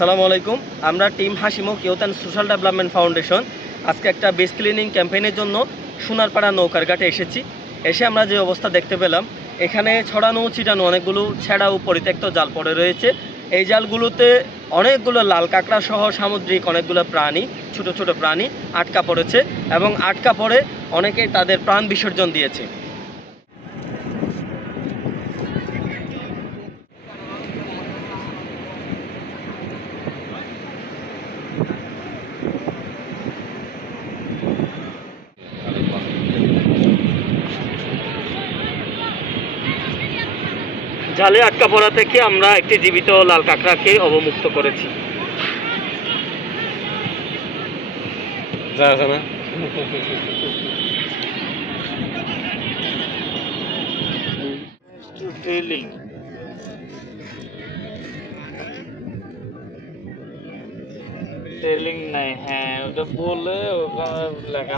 আসসালামু আলাইকুম। আমরা team Hasimukh youth and social development foundation আজকে একটা বিচ ক্লিনিং ক্যাম্পেইনের জন্য সোনারপাড়া নৌকার ঘাটে এসেছি। এসে আমরা যে অবস্থা দেখতে পেলাম, এখানে ছড়ানো ছিটানো অনেকগুলো ছেঁড়া ও পরিত্যক্ত জাল পড়ে রয়েছে। এই জালগুলোতে অনেকগুলো লাল কাঁকড়া সহ সামুদ্রিক অনেকগুলো প্রাণী, ছোট ছোট প্রাণী আটকা পড়েছে এবং আটকা পড়ে অনেকেই তাদের প্রাণ বিসর্জন দিয়েছে। জালে আটকা পড়া থেকে আমরা একটি জীবিত লাল কাঁকড়াকে অবমুক্ত করেছি। টেলিং নাই, হ্যাঁ ওটা বলে ওখানে লেখা